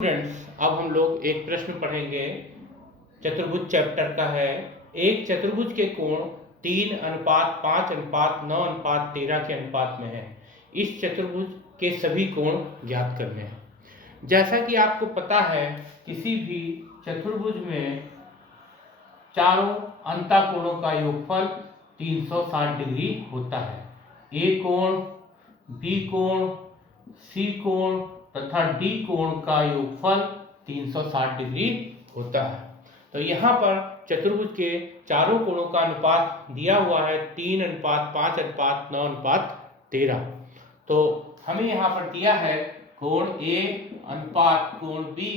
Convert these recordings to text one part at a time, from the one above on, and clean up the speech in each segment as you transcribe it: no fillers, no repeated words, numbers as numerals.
Students, अब हम लोग एक प्रश्न पढ़ेंगे। चतुर्भुज चैप्टर का है। एक चतुर्भुज के कोण 3:5:9:13 के अनुपात में है। इस चतुर्भुज के सभी कोण ज्ञात करने हैं। जैसा कि आपको पता है, किसी भी चतुर्भुज में चारों अंतःकोणों का योगफल 360 डिग्री होता है। ए कोण, बी कोण, सी कोण तथा डी कोण का योगफल 360 डिग्री होता है। तो यहाँ पर चतुर्भुज के चारों कोणों का अनुपात दिया हुआ है 3:5:9:13। तो हमें यहाँ पर दिया है कोण ए अनुपात कोण बी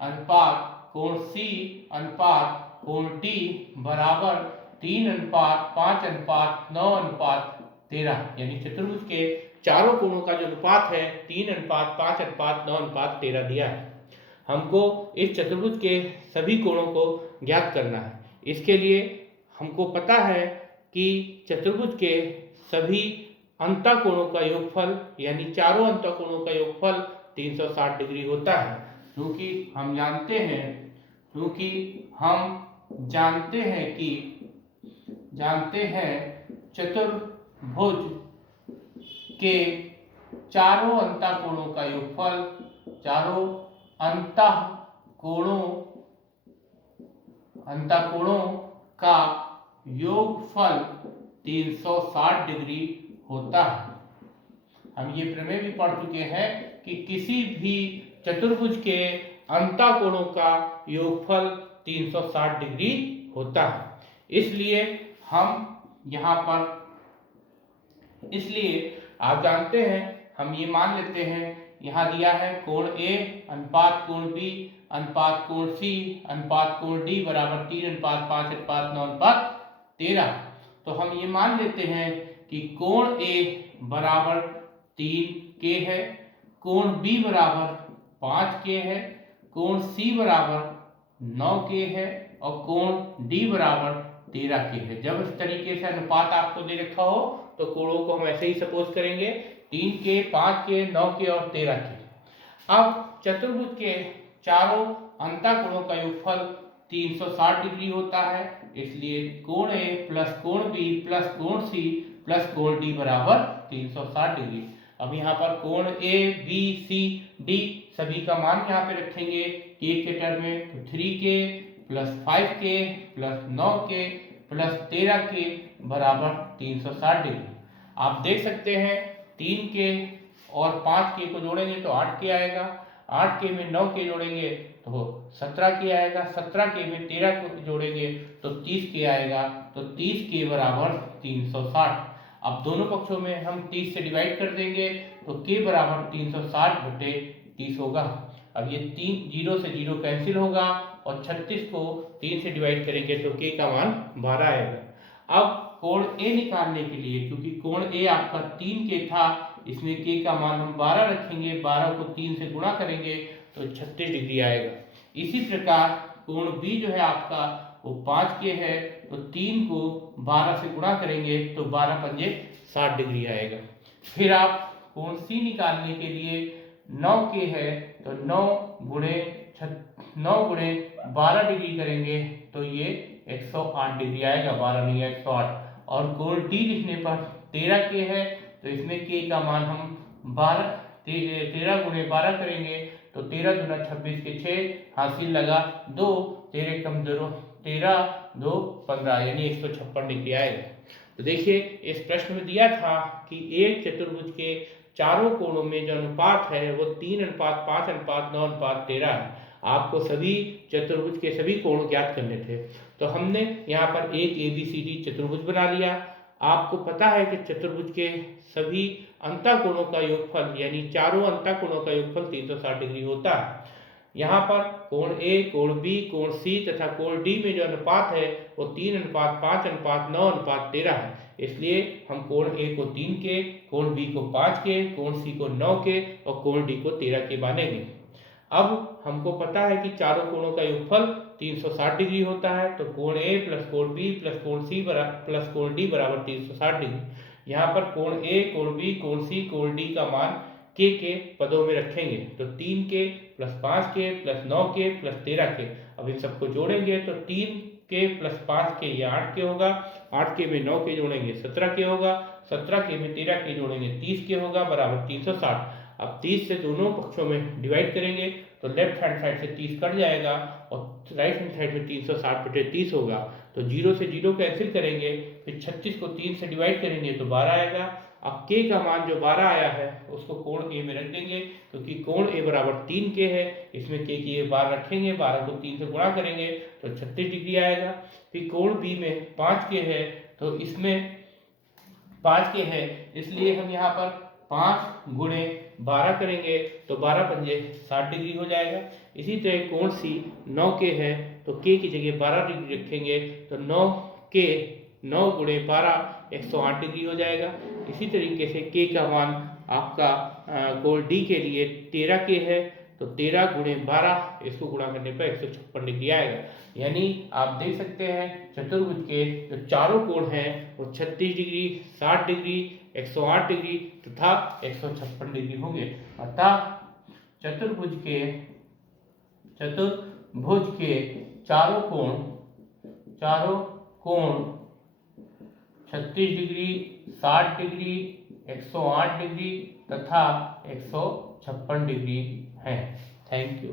अनुपात कोण सी अनुपात कोण डी बराबर 3:5:9:13, यानी चतुर्भुज के चारों कोणों का जो अनुपात है 3:5:9:13 दिया है। हमको इस चतुर्भुज के सभी कोणों को ज्ञात करना है। इसके लिए हमको पता है कि चतुर्भुज के सभी अंतःकोणों का योगफल यानी चारों अंतःकोणों का योगफल 360 डिग्री होता है। क्योंकि हम जानते हैं चतुर्भुज के चारों अंतःकोणों का योगफल का योगफल 360 डिग्री होता है। हम ये प्रमेय भी पढ़ चुके हैं कि किसी भी चतुर्भुज के अंतःकोणों का योगफल 360 डिग्री होता है। इसलिए आप जानते हैं, हम ये मान लेते हैं, यहाँ दिया है कोण ए अनुपात कोण बी अनुपात कोण सी अनुपात कोण डी बराबर 3:5:9:13। तो हम ये मान लेते हैं कि कोण ए बराबर 3K है, कोण बी बराबर 5K है, कोण सी बराबर 9K है और कोण डी बराबर 13K है। जब इस तरीके से अनुपात आपको दे रखा हो तो कोणों को हम ऐसे ही सपोज करेंगे 3K, 5K, 9K और 13K। अब चतुर्भुज के चारों अंतःकोणों का योगफल 360 डिग्री होता है। इसलिए कोण ए प्लस कोण बी प्लस कोण सी प्लस कोण डी बराबर 360 डिग्री। अब यहाँ पर कोण ए बी सी डी सभी का मान यहाँ पे रखेंगे के टर्म में, तो 3K plus 5K plus 9K plus 13K बराबर 360 डिग्री। आप देख सकते हैं 3K और 5K को जोड़ेंगे तो 8K आएगा, 8K में 9K जोड़ेंगे तो 17K आएगा, 17K में 13 को जोड़ेंगे तो 30K आएगा, तो 30K बराबर 360। अब दोनों पक्षों में हम 30 से डिवाइड कर देंगे तो K बराबर 360/30 होगा। अब ये 0 से 0 कैंसिल होगा और 36 को 3 से डिवाइड करेंगे तो K का मान 12 आएगा। अब कोण ए निकालने के लिए, क्योंकि कोण ए आपका 3K था, इसमें K का मान हम 12 रखेंगे, 12 को 3 से गुणा करेंगे तो 36 डिग्री आएगा। इसी प्रकार कोण बी जो है आपका वो 5K है, तो 3 को 12 से गुणा करेंगे तो 12×5 60 डिग्री आएगा। फिर आप कोण सी निकालने के लिए 9K है तो 9 गुणे 12 डिग्री करेंगे तो ये 108 डिग्री आएगा, 12 नहीं 108। और कोण डी लिखने पर 13K है तो इसमें K का मान हम 13 गुणे 12 करेंगे तो 13 दूना 26 के 6 हासिल लगा 2, 13 कम 0, 13 2 15 यानी 156 डिग्री आएगा। तो देखिए इस प्रश्न में दिया था कि एक चतुर्भुज के चारों कोणों में जो अनुपात है वो 3:5:9:13 है। आपको सभी चतुर्भुज के सभी कोण ज्ञात करने थे। तो हमने यहाँ पर एक ABCD चतुर्भुज बना लिया। आपको पता है कि चतुर्भुज के सभी अंतःकोणों का योगफल यानी चारों अंतःकोणों का योगफल 360 डिग्री होता है। यहाँ पर कोण ए, कोण बी, कोण सी तथा कोण डी में जो अनुपात है वो 3:5:9:13 है। इसलिए हम कोण ए को 3K, कोण बी को 5K, कोण सी को 9K और कोण डी को 13K मानेंगे। अब हमको पता है कि चारों कोणों का योगफल 360 डिग्री होता है, तो कोण ए प्लस कोण बी प्लस कोण सी प्लस कोण डी बराबर 360 डिग्री। यहाँ पर कोण ए, कोण बी, कोण सी, कोण डी का मान के पदों में रखेंगे तो 3K plus 5k plus 9k plus 13k। अब इन सबको जोड़ेंगे तो 3k प्लस 5k ये 8k होगा, 8k में 9k जोड़ेंगे 17k होगा, 17k में 13k जोड़ेंगे 30k होगा बराबर 360। अब 30 से दोनों पक्षों में डिवाइड करेंगे तो लेफ्ट हैंड साइड से 30 कट जाएगा और राइट हैंड साइड में 360/30 होगा। तो 0 से 0 कैंसिल करेंगे, फिर 36 को 3 से डिवाइड करेंगे तो 12 आएगा। अब k का मान जो 12 आया है उसको कोण a में रख देंगे, क्योंकि कोण a बराबर 3k है, इसमें k की एक बार रखेंगे, 12 को 3 से गुणा करेंगे तो 36 डिग्री आएगा। फिर कोण b में 5k है तो इसमें 5k है, इसलिए हम यहाँ पर 5 गुणे 12 करेंगे तो 12 पंजे 60 डिग्री हो जाएगा। इसी तरह कोण C 9k है तो k की जगह 12 डिग्री रखेंगे तो 9k 9 गुणे 12 108 डिग्री हो जाएगा। इसी तरीके से k का मान आपका कोण D के लिए 13k है तो 13 गुणे 12 इसको गुणा करने पर 156 डिग्री आएगा। यानी आप देख सकते हैं चतुर्भुज के जो चारों कोण हैं वो 36 डिग्री, 60 डिग्री, 108 डिग्री तथा 156 डिग्री होंगे। अतः चतुर्भुज के चारों कोण 36 डिग्री, 60 डिग्री, 108 डिग्री तथा 156 डिग्री हैं। Thank you.